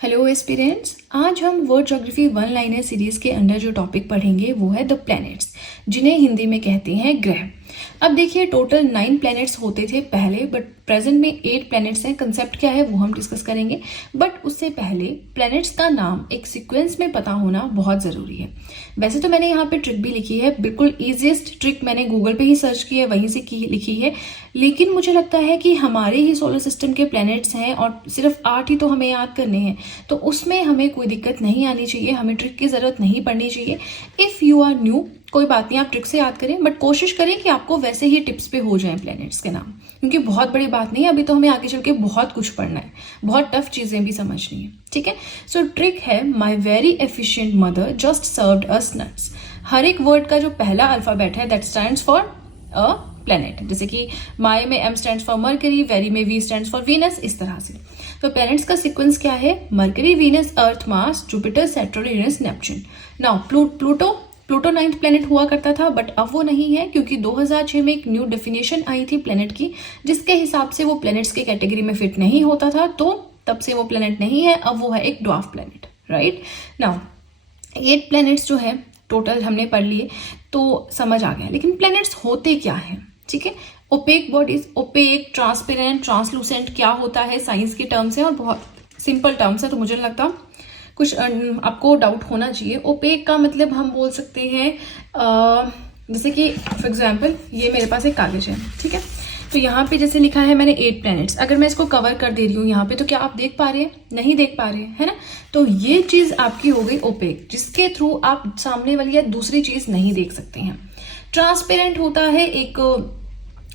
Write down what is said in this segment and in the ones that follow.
Hello aspirants, आज हम world geography one liner series के अंडर जो टॉपिक पढ़ेंगे वो है द प्लैनेट्स, जिन्हें हिंदी में कहते हैं ग्रह। अब देखिए, टोटल 9 प्लैनेट्स होते थे पहले, बट प्रेजेंट में 8 प्लैनेट्स हैं। कंसेप्ट क्या है वो हम डिस्कस करेंगे, बट उससे पहले प्लैनेट्स का नाम एक सीक्वेंस में पता होना बहुत ज़रूरी है। वैसे तो मैंने यहाँ पे ट्रिक भी लिखी है, बिल्कुल ईजिएस्ट ट्रिक मैंने गूगल पे ही सर्च की है, वहीं से लिखी है, लेकिन मुझे लगता है कि हमारे ही सोलर सिस्टम के प्लैनेट्स हैं और सिर्फ 8 ही तो हमें याद करने हैं, तो उसमें हमें कोई दिक्कत नहीं आनी चाहिए, हमें ट्रिक की ज़रूरत नहीं पड़नी चाहिए। इफ़ यू आर न्यू, कोई बात नहीं, आप ट्रिक से याद करें, बट कोशिश करें कि आपको वैसे ही टिप्स पे हो जाएं प्लैनेट्स के नाम, क्योंकि बहुत बड़ी बात नहीं है, अभी तो हमें आगे चल के बहुत कुछ पढ़ना है, बहुत टफ चीज़ें भी समझनी है। ठीक है, सो ट्रिक है my very efficient mother just served us nuts. हर एक वर्ड का जो पहला अल्फाबेट है that stands for a planet, जैसे कि माई में M stands for Mercury, very में V स्टैंड्स फॉर वीनस, इस तरह से। तो प्लैनेट्स का सीक्वेंस क्या है? Mercury, Venus, Earth, Mars, Jupiter, Saturn, Uranus, Neptune. Now Pluto 9th planet हुआ करता था, बट अब वो नहीं है, क्योंकि 2006 में एक न्यू डेफिनेशन आई थी प्लैनेट की, जिसके हिसाब से वो प्लैनेट्स के कैटेगरी में फिट नहीं होता था, तो तब से वो प्लैनेट नहीं है, अब वो है एक dwarf planet, right. Now 8 planets जो है टोटल हमने पढ़ लिए, तो समझ आ गया। लेकिन प्लैनेट्स होते क्या हैं? ठीक है, opaque bodies, opaque, transparent, translucent क्या होता है साइंस के टर्म्स है और बहुत सिंपल टर्म्स है, तो मुझे लगता कुछ आपको डाउट होना चाहिए। ओपेक का मतलब हम बोल सकते हैं जैसे कि फॉर एग्जांपल ये मेरे पास एक कागज है, ठीक है, तो यहाँ पे जैसे लिखा है मैंने 8 प्लैनेट्स, अगर मैं इसको कवर कर दे रही हूँ यहाँ पे, तो क्या आप देख पा रहे हैं? नहीं देख पा रहे हैं, है ना। तो ये चीज़ आपकी हो गई ओपेक, जिसके थ्रू आप सामने वाली या दूसरी चीज़ नहीं देख सकते हैं। ट्रांसपेरेंट होता है एक,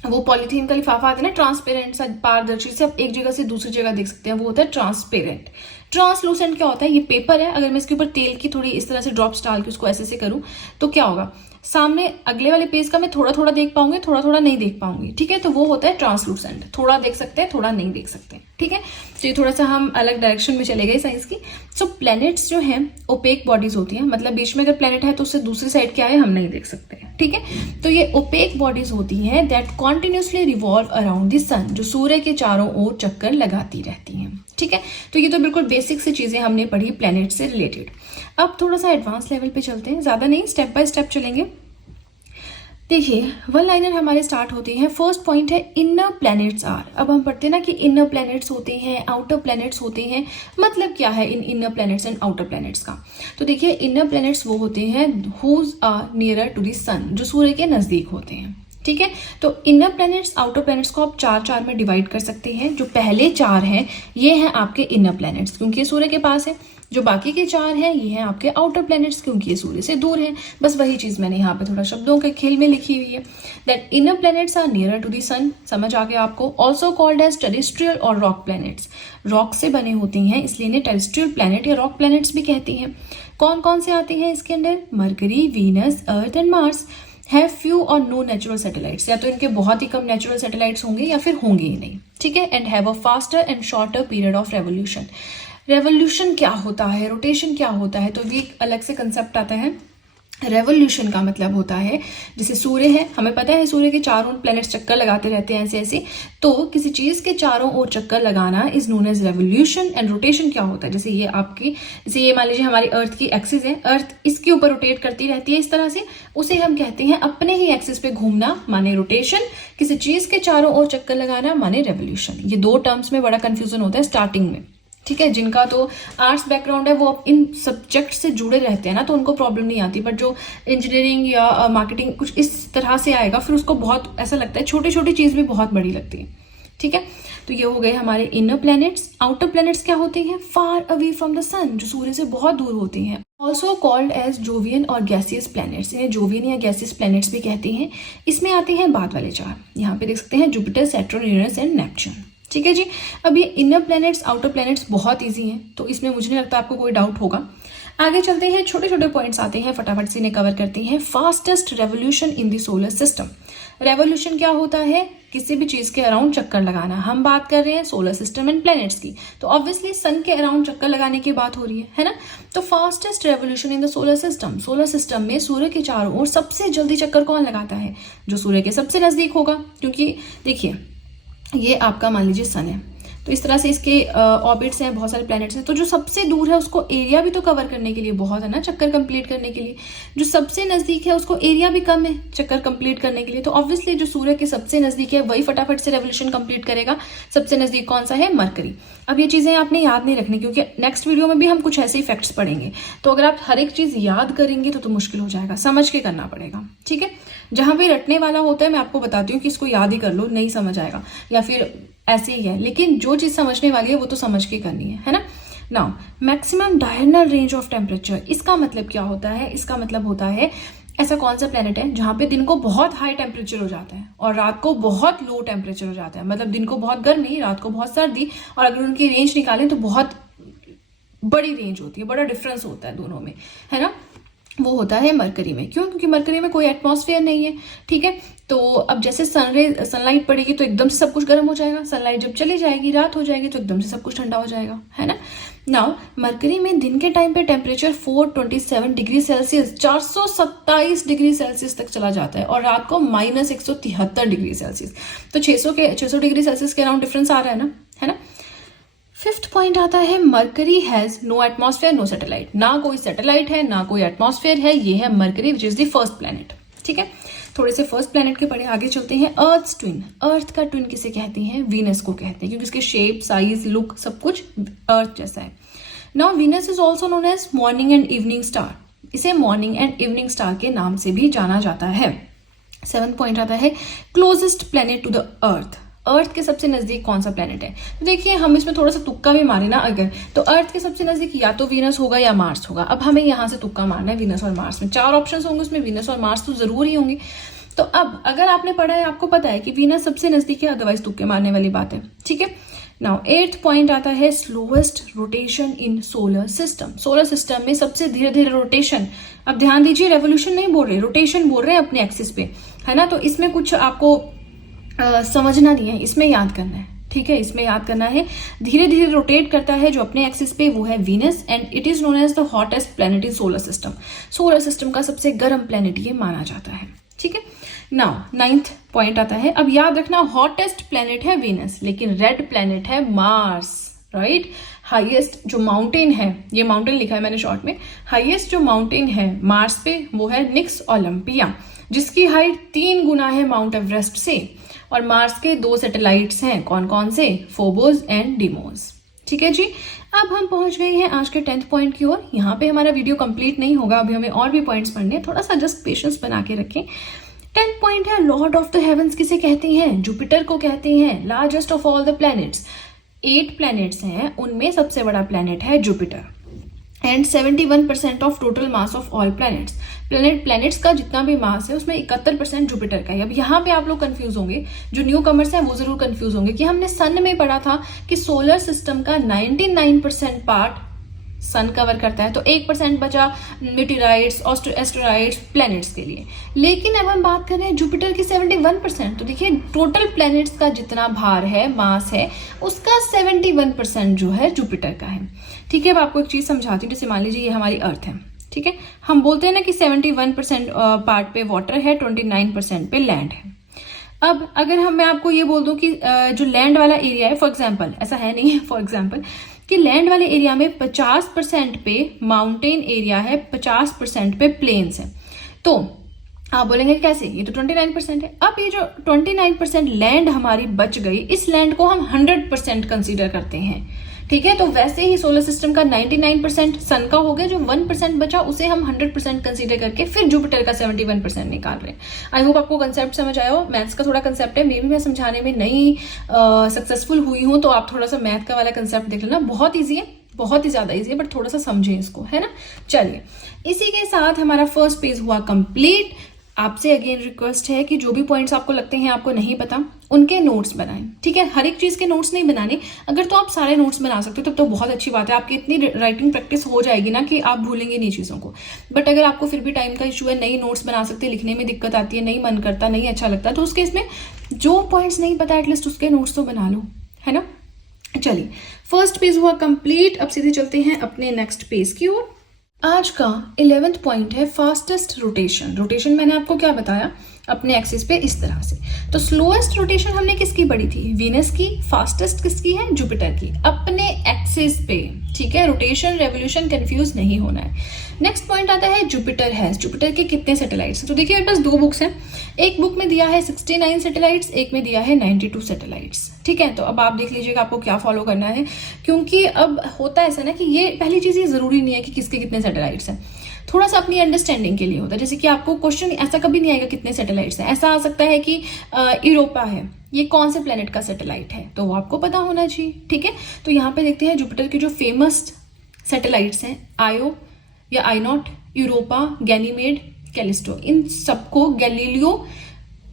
वो पॉलीथीन का लिफाफा आता है ना, ट्रांसपेरेंट सा, पारदर्शी से आप एक जगह से दूसरी जगह देख सकते हैं, वो होता है ट्रांसपेरेंट। ट्रांसलूसेंट क्या होता है? ये पेपर है, अगर मैं इसके ऊपर तेल की थोड़ी इस तरह से ड्रॉप्स डाल के उसको ऐसे करूं, तो क्या होगा? सामने अगले वाले पेज का मैं थोड़ा थोड़ा देख पाऊंगी, थोड़ा थोड़ा नहीं देख पाऊंगी, ठीक है, तो वो होता है ट्रांसलूसेंट। थोड़ा देख सकते हैं, थोड़ा नहीं देख सकते, ठीक है। तो ये थोड़ा सा हम अलग डायरेक्शन में चले गए साइंस की। सो प्लैनेट्स जो हैं ओपेक बॉडीज होती हैं, मतलब बीच में अगर प्लैनेट है तो उससे दूसरी साइड क्या है हम नहीं देख सकते, ठीक है। तो ये ओपेक बॉडीज होती हैं that continuously revolve around the sun, जो सूर्य के चारों ओर चक्कर लगाती रहती हैं, ठीक है। तो ये तो बिल्कुल बेसिक सी चीजें हमने पढ़ी प्लैनेट से रिलेटेड। अब थोड़ा सा एडवांस लेवल पे चलते हैं, ज्यादा नहीं, स्टेप बाय स्टेप चलेंगे। देखिए, वन लाइनर हमारे स्टार्ट होते हैं। फर्स्ट पॉइंट है इनर प्लैनेट्स आर। अब हम पढ़ते हैं ना कि इनर प्लैनेट्स होते हैं, आउटर प्लैनेट्स होते हैं, मतलब क्या है इन inner planets and outer planets का? तो देखिए, इनर प्लैनेट्स वो होते हैं whose are nearer to the sun, जो सूर्य के नजदीक होते हैं, ठीक है। तो इनर प्लैनेट्स, आउटर प्लैनेट्स को आप 4 में डिवाइड कर सकते हैं। जो पहले 4 हैं ये हैं आपके इनर प्लैनेट्स, क्योंकि ये सूर्य के पास है। जो बाकी के 4 हैं ये हैं आपके आउटर प्लैनेट्स, क्योंकि ये सूर्य से दूर हैं। बस वही चीज मैंने यहाँ पे थोड़ा शब्दों के खेल में लिखी हुई है, that inner planets are nearer to the sun. समझ आ गया आपको? ऑल्सो कॉल्ड एज टेरेस्ट्रियल और रॉक प्लैनेट्स। रॉक से बने होती हैं, इसलिए इन्हें टेरेस्ट्रियल प्लैनेट या रॉक प्लैनेट्स भी कहती हैं। कौन कौन से आते हैं इसके अंदर? Mercury, Venus, earth and Mars. Have few और नो नेचुरल सैटेलाइट्स, या तो इनके बहुत ही कम नेचुरल सैटेलाइट्स होंगे या फिर होंगे ही नहीं, ठीक है। And have a faster and shorter period of revolution. Revolution क्या होता है, रोटेशन क्या होता है, तो भी एक अलग से कंसेप्ट आता है। रेवोल्यूशन का मतलब होता है, जैसे सूर्य है, हमें पता है सूर्य के चारों प्लैनेट्स चक्कर लगाते रहते हैं ऐसे ऐसे, तो किसी चीज के चारों ओर चक्कर लगाना is known as revolution. And rotation क्या होता है? जैसे ये आपकी, जैसे ये मान लीजिए हमारी अर्थ की एक्सिस है, अर्थ इसके ऊपर रोटेट करती रहती है इस तरह से, उसे हम कहते हैं अपने ही एक्सिस पे घूमना, माने रोटेशन। किसी चीज के चारों ओर चक्कर लगाना माने रेवोल्यूशन। ये 2 टर्म्स में बड़ा कंफ्यूजन होता है स्टार्टिंग में, ठीक है। जिनका तो आर्ट्स बैकग्राउंड है वो इन सब्जेक्ट से जुड़े रहते हैं ना, तो उनको प्रॉब्लम नहीं आती, बट जो इंजीनियरिंग या मार्केटिंग कुछ इस तरह से आएगा, फिर उसको बहुत ऐसा लगता है, छोटी छोटी चीज भी बहुत बड़ी लगती है, ठीक है। तो ये हो गए हमारे इनर प्लैनेट्स। आउटर प्लैनेट्स क्या होते हैं? Far away from the sun, जो सूर्य से बहुत दूर होते हैं। ऑल्सो कॉल्ड एज जोवियन और गैसियस प्लैनेट्स, इन्हें जोवियन या गैसियस प्लैनेट्स भी कहते हैं। इसमें आते हैं बाद वाले 4, यहाँ पे देख सकते हैं Jupiter, Saturn, Uranus and Neptune, ठीक है जी। अब ये इनर प्लैनेट्स, आउटर प्लैनेट्स बहुत इजी हैं, तो इसमें मुझे नहीं लगता आपको कोई डाउट होगा। आगे चलते हैं, छोटे छोटे पॉइंट्स आते हैं, फटाफट से इन्हें कवर करते हैं। Fastest revolution in the solar system. Revolution क्या होता है? किसी भी चीज के अराउंड चक्कर लगाना। हम बात कर रहे हैं सोलर सिस्टम एंड प्लैनेट्स की, तो ऑब्वियसली सन के अराउंड चक्कर लगाने की बात हो रही है ना। तो fastest revolution in the solar system, solar system में सूर्य के चारों ओर सबसे जल्दी चक्कर कौन लगाता है? जो सूर्य के सबसे नजदीक होगा, क्योंकि देखिए ये आपका मान लीजिए सन है, तो इस तरह से इसके ऑर्बिट्स हैं, बहुत सारे प्लैनेट्स हैं। तो जो सबसे दूर है उसको एरिया भी तो कवर करने के लिए बहुत है ना, चक्कर कंप्लीट करने के लिए। जो सबसे नजदीक है उसको एरिया भी कम है चक्कर कंप्लीट करने के लिए। तो ऑब्वियसली जो सूर्य के सबसे नजदीक है वही फटाफट से रेवोल्यूशन कंप्लीट करेगा। सबसे नजदीक कौन सा है? मरकरी। अब ये चीजें आपने याद नहीं रखनी, क्योंकि नेक्स्ट वीडियो में भी हम कुछ ऐसे ही फैक्ट्स पढ़ेंगे। तो अगर आप हर एक चीज याद करेंगे तो मुश्किल हो जाएगा, समझ के करना पड़ेगा। ठीक है, जहां भी रटने वाला होता है मैं आपको बताती हूँ कि इसको याद ही कर लो, नहीं समझ आएगा या फिर ऐसे ही है, लेकिन जो चीज समझने वाली है वो तो समझ के करनी है ना। Now maximum diurnal range of temperature, इसका मतलब क्या होता है? इसका मतलब होता है ऐसा कौन सा प्लेनेट है जहां पे दिन को बहुत हाई टेम्परेचर हो जाता है और रात को बहुत लो टेम्परेचर हो जाता है। मतलब दिन को बहुत गर्मी, रात को बहुत सर्दी, और अगर उनकी रेंज निकालें तो बहुत बड़ी रेंज होती है, बड़ा डिफरेंस होता है दोनों में, है ना। वो होता है मरकरी में। क्यों? क्योंकि मरकरी में कोई एटमॉस्फेयर नहीं है। ठीक है, तो अब जैसे सनलाइट पड़ेगी तो एकदम से सब कुछ गर्म हो जाएगा, सनलाइट जब चली जाएगी, रात हो जाएगी, तो एकदम से सब कुछ ठंडा हो जाएगा, है ना। नाउ मरकरी में दिन के टाइम पे temperature 427 degree Celsius, 427 degree Celsius तक चला जाता है, और रात को -173 डिग्री सेल्सियस। तो 600 डिग्री सेल्सियस के अराउंड डिफरेंस आ रहा है ना। फिफ्थ पॉइंट आता है Mercury has no atmosphere no satellite. ना कोई सैटेलाइट है ना कोई एटमॉस्फेयर है, ये है mercury which is the first planet. ठीक है, थोड़े से फर्स्ट प्लेनेट के पढ़े, आगे चलते हैं। अर्थ ट्विन। अर्थ का ट्विन किसे कहते हैं? वीनस को कहते हैं, क्योंकि इसके शेप, साइज, लुक सब कुछ अर्थ जैसा है। Now Venus is also known as morning and evening star. इसे मॉर्निंग एंड इवनिंग स्टार के नाम से भी जाना जाता है। 7th पॉइंट आता है closest planet to the earth. Earth के सबसे नजदीक कौन सा प्लेनेट है? तो देखिए हम इसमें थोड़ा सा तुक्का भी मारे ना अगर, तो अर्थ के सबसे नजदीक या तो वीनस होगा या मार्स होगा। अब हमें यहाँ से तुक्का मारना है वीनस और मार्स में। 4 ऑप्शंस होंगे, उसमें वीनस और मार्स तो जरूर ही होंगे। तो अब अगर आपने पढ़ा है, आपको पता है कि वीनस सबसे नजदीक है, अदरवाइज तुक्के मारने वाली बात है। ठीक है, नाउ 8th पॉइंट आता है स्लोएस्ट रोटेशन इन सोलर सिस्टम। सोलर सिस्टम में सबसे धीरे धीरे रोटेशन, अब ध्यान दीजिए रेवोल्यूशन नहीं बोल रहे, रोटेशन बोल रहे हैं अपने एक्सिस पे, है ना। तो इसमें कुछ आपको समझना नहीं है, इसमें याद करना है। ठीक है, इसमें याद करना है धीरे धीरे रोटेट करता है जो अपने एक्सिस पे, वो है Venus, and it is known as the hottest planet in solar system. Solar system का सबसे गर्म प्लेनेट ये माना जाता है। ठीक है, नाउ 9th पॉइंट आता है, अब याद रखना हॉटेस्ट प्लेनेट है वीनस, लेकिन रेड प्लेनेट है मार्स, राइट। हाईएस्ट जो माउंटेन है, ये माउंटेन लिखा है मैंने शॉर्ट में, हाईएस्ट जो माउंटेन है मार्स पे वो है निक्स ओलंपिया, जिसकी हाइट 3 गुना है माउंट एवरेस्ट से। और मार्स के 2 सैटेलाइट्स हैं, कौन कौन से? Phobos and Deimos. ठीक है जी, अब हम पहुंच गए हैं आज के 10th पॉइंट की ओर। यहाँ पे हमारा वीडियो कंप्लीट नहीं होगा, अभी हमें और भी पॉइंट्स पढ़ने हैं, थोड़ा सा जस्ट पेशेंस बना के रखें। 10th पॉइंट है लॉर्ड ऑफ द हेवंस किसे कहते हैं? जुपिटर को कहते हैं। Largest of all the planets, 8 planets हैं, उनमें सबसे बड़ा प्लैनेट है Jupiter, and 71% of total mass of all planets. Planets का जितना भी मास है उसमें 71% जुपिटर का है। अब यहाँ पे आप लोग कंफ्यूज होंगे, जो न्यू कमर्स हैं वो जरूर कंफ्यूज होंगे कि हमने सन में पढ़ा था कि सोलर सिस्टम का 99% पार्ट सन कवर करता है, तो 1% बचा मेटेराइट्स, एस्टेरॉइड्स, प्लैनेट्स के लिए। लेकिन अब हम बात कर रहे हैं जुपिटर की 71%। तो देखिए टोटल प्लैनेट्स का जितना भार है, मास है, उसका 71% जो है जुपिटर का है। ठीक है, अब आपको एक चीज समझाती हूँ। जैसे मान लीजिए ये हमारी अर्थ है, ठीक है, हम बोलते हैं ना कि 71% पार्ट पे वाटर है, 29% पे लैंड है। अब अगर मैं आपको ये बोल दूं कि जो लैंड वाला एरिया है, फॉर एग्जाम्पल, ऐसा है नहीं है, फॉर एग्जाम्पल कि लैंड वाले एरिया में 50% पे माउंटेन एरिया है, 50% पे प्लेन्स है, तो आप बोलेंगे कैसे, ये तो 29% है। अब ये जो 29% लैंड हमारी बच गई, इस लैंड को हम 100% कंसीडर करते हैं। ठीक है, तो वैसे ही सोलर सिस्टम का 99% सन का हो गया, जो 1% बचा उसे हम 100% कंसीडर करके फिर जुपिटर का 71% निकाल रहे हैं। आई होप आपको कंसेप्ट समझ आया हो। मैथ्स का थोड़ा कंसेप्ट है, मे भी मैं समझाने में नहीं सक्सेसफुल हुई हूं, तो आप थोड़ा सा मैथ का वाला कंसेप्ट देख लेना, बहुत ईजी है, बहुत ही ज्यादा ईजी है, बट थोड़ा सा समझें इसको, है ना। चलिए, इसी के साथ हमारा फर्स्ट पेज हुआ कंप्लीट। आपसे अगेन रिक्वेस्ट है कि जो भी पॉइंट्स आपको लगते हैं आपको नहीं पता, उनके नोट्स बनाएं। ठीक है, हर एक चीज के नोट्स नहीं बनाने, अगर तो आप सारे नोट्स बना सकते हो तब तो बहुत अच्छी बात है, आपकी इतनी राइटिंग प्रैक्टिस हो जाएगी ना कि आप भूलेंगे नहीं चीजों को। बट अगर आपको फिर भी टाइम का इशू है, नहीं नोट्स बना सकते, लिखने में दिक्कत आती है, नहीं मन करता, नहीं अच्छा लगता, तो उसके इसमें जो पॉइंट्स नहीं पता एटलीस्ट उसके नोट्स तो बना लो, है ना। चलिए, फर्स्ट पेज हुआ कंप्लीट। अब सीधे चलते हैं अपने नेक्स्ट पेज की ओर। आज का 11th पॉइंट है फास्टेस्ट रोटेशन। रोटेशन मैंने आपको क्या बताया अपने एक्सिस पे इस तरह से। तो स्लोएस्ट रोटेशन हमने किसकी पढ़ी थी, वीनस की। फास्टेस्ट किसकी है, जुपिटर की, अपने एक्सिस पे। ठीक है, रोटेशन रेवोल्यूशन कंफ्यूज नहीं होना है। नेक्स्ट पॉइंट आता है जुपिटर हैज, जुपिटर के कितने सैटेलाइट्स। तो देखिए मेरे पास दो बुक्स हैं, एक बुक में दिया है 69 सैटेलाइट्स, एक में दिया है 92 सैटेलाइट्स। ठीक है, तो अब आप देख लीजिएगा आपको क्या फॉलो करना है, क्योंकि अब होता है ऐसा ना कि ये पहली चीज ये जरूरी नहीं है कि किसके कितने सैटेलाइट्स हैं, थोड़ा सा अपनी अंडरस्टैंडिंग के लिए होता है। जैसे कि आपको क्वेश्चन ऐसा कभी नहीं आएगा कितने सैटेलाइट्स हैं, ऐसा आ सकता है कि यूरोपा है, ये कौन से प्लेनेट का सैटेलाइट है, तो वो आपको पता होना चाहिए। ठीक है, तो यहाँ पे देखते हैं जुपिटर के जो फेमस सैटेलाइट्स हैं, आयो या आईनॉट, यूरोपा, गैनीमेड, कैलिस्टो, इन सबको गैलीलियो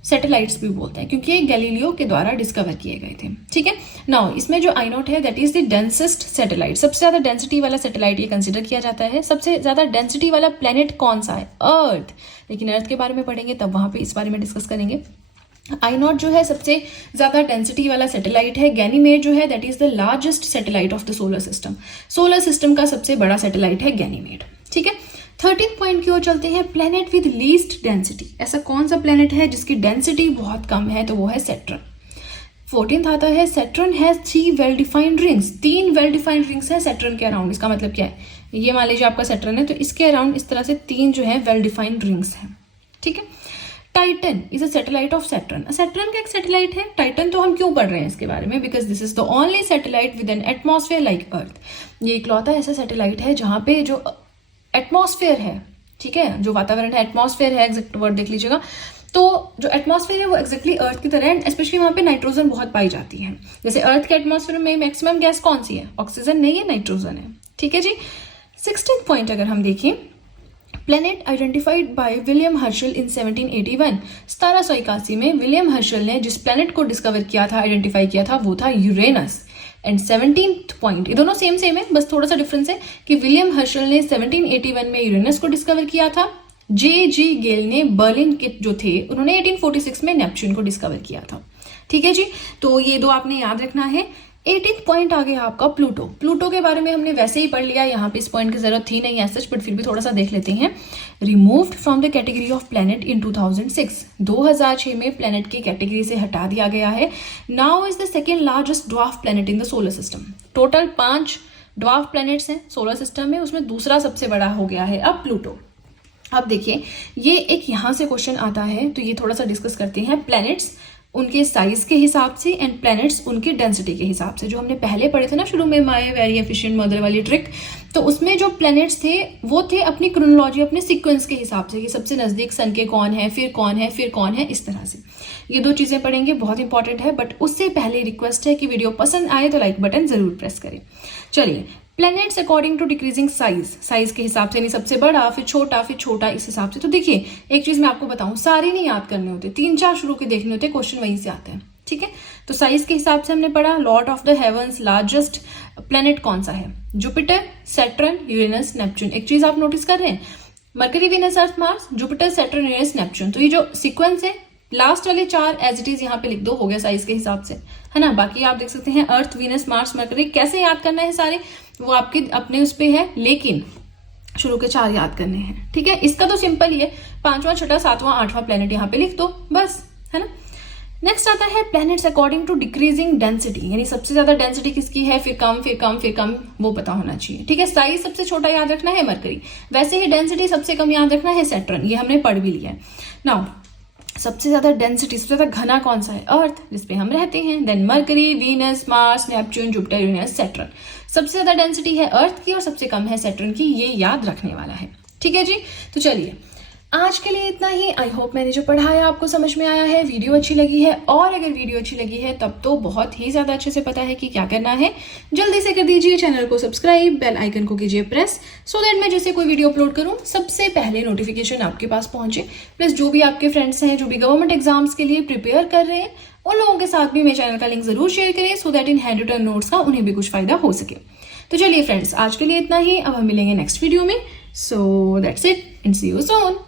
सैटेलाइट्स भी बोलते हैं क्योंकि ये गैलीलियो के द्वारा डिस्कवर किए गए थे। ठीक है, नाउ इसमें जो आईनॉट है that is the densest satellite, सबसे ज्यादा डेंसिटी वाला सैटेलाइट ये कंसिडर किया जाता है। सबसे ज्यादा डेंसिटी वाला प्लेनेट कौन सा है, अर्थ, लेकिन अर्थ के बारे में पढ़ेंगे तब वहां पे इस बारे में डिस्कस करेंगे। आईनॉट जो है सबसे ज्यादा डेंसिटी वाला सैटेलाइट है। गैनीमेड जो है that is the largest satellite of the solar system, solar system का सबसे बड़ा सैटेलाइट है गैनीमेड। ठीक है, 13 पॉइंट की ओर चलते हैं, प्लेनेट विद लीस्ट डेंसिटी, ऐसा कौन सा प्लेनेट है जिसकी डेंसिटी बहुत कम है, तो वो है सैटर्न। 14th आता है Saturn has 3 well defined rings, 3 well defined rings है सैटर्न के अराउंड। इसका मतलब क्या है, ये मान लीजिए आपका सैटर्न है तो इसके अराउंड इस तरह से 3 जो है वेल डिफाइंड रिंग्स हैं। ठीक है, Titan is a satellite of Saturn, Saturn का एक सैटेलाइट है टाइटन। तो हम क्यों पढ़ रहे हैं इसके बारे में, because this is the only satellite with N atmosphere like earth, ये इकलौता ऐसा सैटेलाइट है जहां पे जो एटमॉस्फेयर है, ठीक है, जो वातावरण है, एटमॉस्फेयर है, एग्जैक्ट वर्ड देख लीजिएगा, तो जो एटमॉस्फेयर है वो एक्जैक्टली अर्थ की तरह है, स्पेशली वहां पे नाइट्रोजन बहुत पाई जाती है। जैसे अर्थ के एटमॉस्फेयर में मैक्सिमम गैस कौन सी है, ऑक्सीजन नहीं है, नाइट्रोजन है। ठीक है जी, 16th पॉइंट अगर हम देखें, planet identified by William Herschel in 1781, 1781 में विलियम हर्शल ने जिस प्लेनेट को डिस्कवर किया था, आइडेंटिफाई किया था, वो था यूरेनस। एंड 17th पॉइंट, ये दोनों सेम है, बस थोड़ा सा डिफरेंस है कि विलियम हर्शल ने 1781 में यूरेनस को डिस्कवर किया था, J.G. गेल ने बर्लिन के जो थे उन्होंने 1846 में नेपच्यून को डिस्कवर किया था। ठीक है जी, तो ये दो आपने याद रखना है। 18th पॉइंट आ गया आपका प्लूटो। प्लूटो के बारे में हमने वैसे ही पढ़ लिया, यहाँ पे इस पॉइंट की जरूरत थी नहीं एज सच, बट फिर भी थोड़ा सा देख लेते हैं। Removed from the category of planet in 2006, 2006 में प्लेनेट की कैटेगरी से हटा दिया गया है। Now is the second largest dwarf planet in the solar system. Total 5 dwarf planets हैं सोलर सिस्टम में, उसमें दूसरा सबसे बड़ा हो गया है अब प्लूटो। अब देखिए ये एक यहाँ से क्वेश्चन आता है, तो ये थोड़ा सा डिस्कस करते हैं। प्लैनेट्स उनके साइज के हिसाब से एंड प्लैनेट्स उनकी डेंसिटी के हिसाब से, जो हमने पहले पढ़े थे ना शुरू में, माय वेरी एफिशिएंट मदर वाली ट्रिक, तो उसमें जो प्लैनेट्स थे वो थे अपनी क्रोनोलॉजी, अपने सीक्वेंस के हिसाब से कि सबसे नजदीक सन के कौन है, फिर कौन है, फिर कौन है, इस तरह से। ये 2 चीजें पढ़ेंगे, बहुत इंपॉर्टेंट है। बट उससे पहले रिक्वेस्ट है कि वीडियो पसंद आए तो लाइक बटन जरूर प्रेस करें। चलिए, planets according to decreasing size के हिसाब से, नहीं सबसे बड़ा फिर छोटा इस हिसाब से। तो देखिए एक चीज मैं आपको बताऊं, सारे नहीं याद करने होते, 3-4 शुरू के देखने होते, क्वेश्चन वहीं से आते हैं। ठीक है, तो साइज के हिसाब से हमने पढ़ा, lord of the heavens, largest planet कौन सा है, जुपिटर, सैटर्न, यूरेनस, नेपच्यून। एक चीज आप नोटिस कर रहे हैं, Mercury, Venus, Earth, Mars, Jupiter, Saturn, Uranus, Neptune. तो ये जो सीक्वेंस है, लास्ट वाले 4 एज इट इज यहाँ पे लिख दो, हो गया साइज के हिसाब से, है ना। बाकी आप देख सकते हैं अर्थ, वीनस, मार्स, मरकरी, कैसे याद करना है सारे वो आपके अपने उस पे है, लेकिन शुरू के 4 याद करने हैं। ठीक है, इसका तो सिंपल ही है, 5वां, 6वां, 7वां, 8वां प्लेनेट यहाँ पे लिख दो बस, है ना। नेक्स्ट आता है planets according to decreasing density, यानी सबसे ज्यादा डेंसिटी किसकी है, फिर कम फिर कम फिर कम, वो पता होना चाहिए। ठीक है, साइज सबसे छोटा याद रखना है मरकरी, वैसे ही डेंसिटी सबसे कम याद रखना है सैटर्न, ये हमने पढ़ भी लिया है। नाउ सबसे ज्यादा डेंसिटी, सबसे ज्यादा घना कौन सा है, अर्थ जिसपे हम रहते हैं, then Mercury, Venus, Mars, Neptune, Jupiter, Uranus, Saturn. सबसे ज्यादा डेंसिटी है अर्थ की और सबसे कम है सैटर्न की, ये याद रखने वाला है। ठीक है जी, तो चलिए आज के लिए इतना ही। आई होप मैंने जो पढ़ाया आपको समझ में आया है, वीडियो अच्छी लगी है, और अगर वीडियो अच्छी लगी है तब तो बहुत ही ज्यादा अच्छे से पता है कि क्या करना है। जल्दी से कर दीजिए चैनल को सब्सक्राइब, बेल आइकन को कीजिए प्रेस, सो दैट मैं जैसे कोई वीडियो अपलोड करूं सबसे पहले नोटिफिकेशन आपके पास पहुंचे। प्लस जो भी आपके फ्रेंड्स हैं जो भी गवर्नमेंट एग्जाम्स के लिए प्रिपेयर कर रहे हैं, उन लोगों के साथ भी मेरे चैनल का लिंक जरूर शेयर करें, so that in handwritten notes का उन्हें भी कुछ फायदा हो सके। तो चलिए फ्रेंड्स, आज के लिए इतना ही, अब हम मिलेंगे नेक्स्ट वीडियो में। So that's it and see you soon.